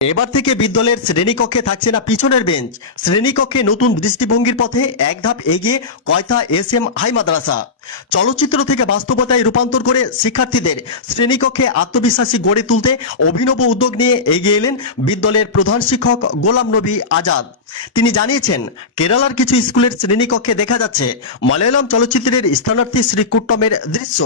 এবার থেকে বিদ্যালয়ের শ্রেণীকক্ষে থাকছে না পিছনের বেঞ্চ। শ্রেণীকক্ষে নতুন দৃষ্টিভঙ্গির পথে এক ধাপ এগিয়ে কয়থা এস এম হাই মাদ্রাসা। চলচ্চিত্র থেকে বাস্তবতায় রূপান্তর করে শিক্ষার্থীদের শ্রেণীকক্ষে আত্মবিশ্বাসী গড়ে তুলতে অভিনব উদ্যোগ নিয়ে এগিয়ে এলেন বিদ্যালয়ের প্রধান শিক্ষক গোলাম নবী আজাদ। তিনি জানিয়েছেন, কেরালার কিছু স্কুলের শ্রেণীকক্ষে দেখা যাচ্ছে মালয়ালম চলচ্চিত্রের স্থানার্থী শ্রী কুট্টমের দৃশ্য।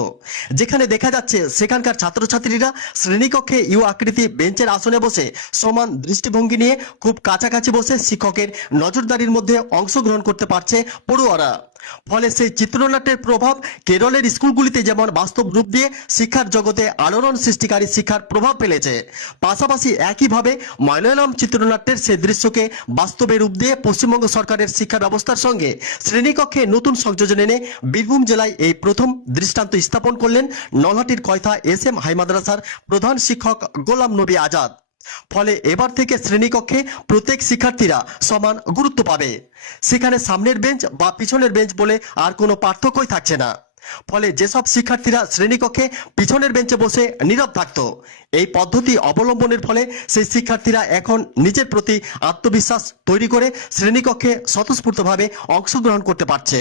যেখানে দেখা যাচ্ছে সেখানকার ছাত্রছাত্রীরা শ্রেণীকক্ষে ইউ আকৃতি বেঞ্চের আসনে বসে সমান দৃষ্টিভঙ্গি নিয়ে খুব কাছাকাছি বসে শিক্ষকের নজরদারির মধ্যে অংশগ্রহণ করতে পারছে পড়ুয়ারা। ফলে সেই চিত্রনাট্যের প্রভাব কেরলের স্কুলগুলিতে যেমন বাস্তব রূপ দিয়ে শিক্ষার জগতে আলোড়ন সৃষ্টিকারী শিক্ষার প্রভাব ফেলেছে, পাশাপাশি একইভাবে মালয়ালম চিত্রনাট্যের সেই দৃশ্যকে বাস্তবে রূপ দিয়ে পশ্চিমবঙ্গ সরকারের শিক্ষা ব্যবস্থার সঙ্গে শ্রেণীকক্ষে নতুন সংযোজন এনে বীরভূম জেলায় এই প্রথম দৃষ্টান্ত স্থাপন করলেন নলহাটির কয়থা এস এম হাই মাদ্রাসার প্রধান শিক্ষক গোলাম নবী আজাদ। ফলে এবার থেকে শ্রেণীকক্ষে প্রত্যেক শিক্ষার্থীরা সমান গুরুত্ব পাবে। সেখানে সামনের বেঞ্চ বা পিছনের বেঞ্চ বলে আর কোনো পার্থক্যই থাকছে না। ফলে যেসব শিক্ষার্থীরা শ্রেণীকক্ষে পিছনের বেঞ্চে বসে নীরব থাকতো, এই পদ্ধতি অবলম্বনের ফলে সেই শিক্ষার্থীরা এখন নিজের প্রতি আত্মবিশ্বাস তৈরি করে শ্রেণীকক্ষে স্বতঃস্ফূর্তভাবে অংশগ্রহণ করতে পারছে।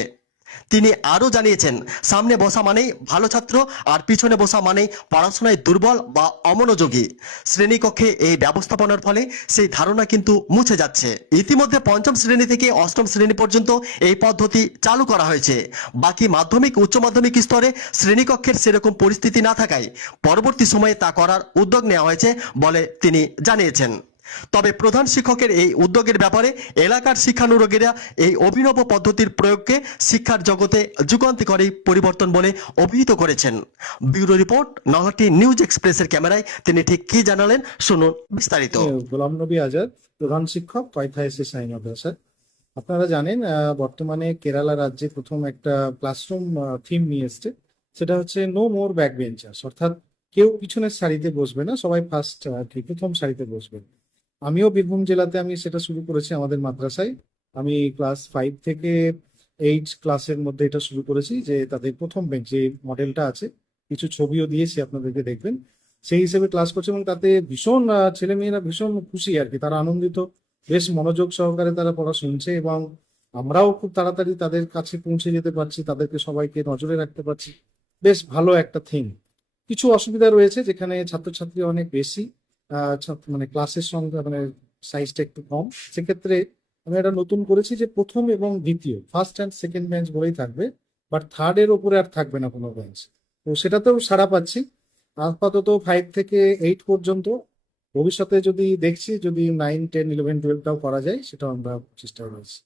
তিনি আরও জানিয়েছেন, সামনে বসা মানেই ভালো ছাত্র আর পিছনে বসা মানেই পড়াশোনায় দুর্বল বা অমনোযোগী। শ্রেণীকক্ষে এই ব্যবস্থাপনার ফলে সেই ধারণা কিন্তু মুছে যাচ্ছে। ইতিমধ্যে পঞ্চম শ্রেণি থেকে অষ্টম শ্রেণি পর্যন্ত এই পদ্ধতি চালু করা হয়েছে। বাকি মাধ্যমিক, উচ্চ মাধ্যমিক স্তরে শ্রেণীকক্ষের সেরকম পরিস্থিতি না থাকায় পরবর্তী সময়ে তা করার উদ্যোগ নেওয়া হয়েছে বলে তিনি জানিয়েছেন। তবে প্রধান শিক্ষকের এই উদ্যোগের ব্যাপারে এলাকার শিক্ষানুরোগীরা এই অভিনব পদ্ধতির প্রয়োগকে শিক্ষার জগতে যুগান্তিকরী পরিবর্তন বলে অভিহিত করেছেন। ব্যুরো রিপোর্ট, নলহাটি নিউজ এক্সপ্রেসের ক্যামেরায় তিনি ঠিক কি জানালেন শুনুন বিস্তারিত। গোলাম নবী আজাদ, প্রধান শিক্ষক, কয়থা এসএস আই মাদ্রাসা আপনারা জানেন বর্তমানে কেরালা রাজ্যে প্রথম একটা ক্লাসরুম থিম নিয়ে এসছে। সেটা হচ্ছে নো মোর ব্যাক বেঞ্চার্স। অর্থাৎ কেউ পিছনের সারিতে বসবে না, সবাই ফার্স্ট প্রথম সারিতে বসবে। আমিও বীরভূম জেলাতে আমি সেটা শুরু করেছি আমাদের মাদ্রাসায়। আমি ক্লাস ফাইভ থেকে এইট ক্লাসের মধ্যে এটা শুরু করেছি যে তাদের প্রথম বেঞ্চ যে মডেলটা আছে, কিছু ছবিও দিয়েছি, আপনাদেরকে দেখবেন। সেই হিসেবে ক্লাস করছে এবং তাতে ভীষণ ছেলে মেয়েরা ভীষণ খুশি আর কি, তারা আনন্দিত, বেশ মনোযোগ সহকারে তারা পড়া শুনছে এবং আমরাও খুব তাড়াতাড়ি তাদের কাছে পৌঁছে যেতে পারছি, তাদেরকে সবাইকে নজরে রাখতে পারছি। বেশ ভালো একটা থিং কিছু অসুবিধা রয়েছে যেখানে ছাত্রছাত্রী অনেক বেশি মানে ক্লাসের সংখ্যা মানে সাইজটা একটু কম। সেক্ষেত্রে আমি এটা নতুন করেছি যে প্রথম এবং দ্বিতীয় ফার্স্ট অ্যান্ড সেকেন্ড বেঞ্চ বলেই থাকবে বাট থার্ড এর ওপরে আর থাকবে না কোনো বেঞ্চ তো সেটাতেও সাড়া পাচ্ছি। আপাতত ফাইভ থেকে এইট পর্যন্ত। ভবিষ্যতে যদি দেখছি, যদি নাইন টেন ইলেভেন টুয়েলভটাও করা যায়, সেটাও আমরা চেষ্টা রয়েছি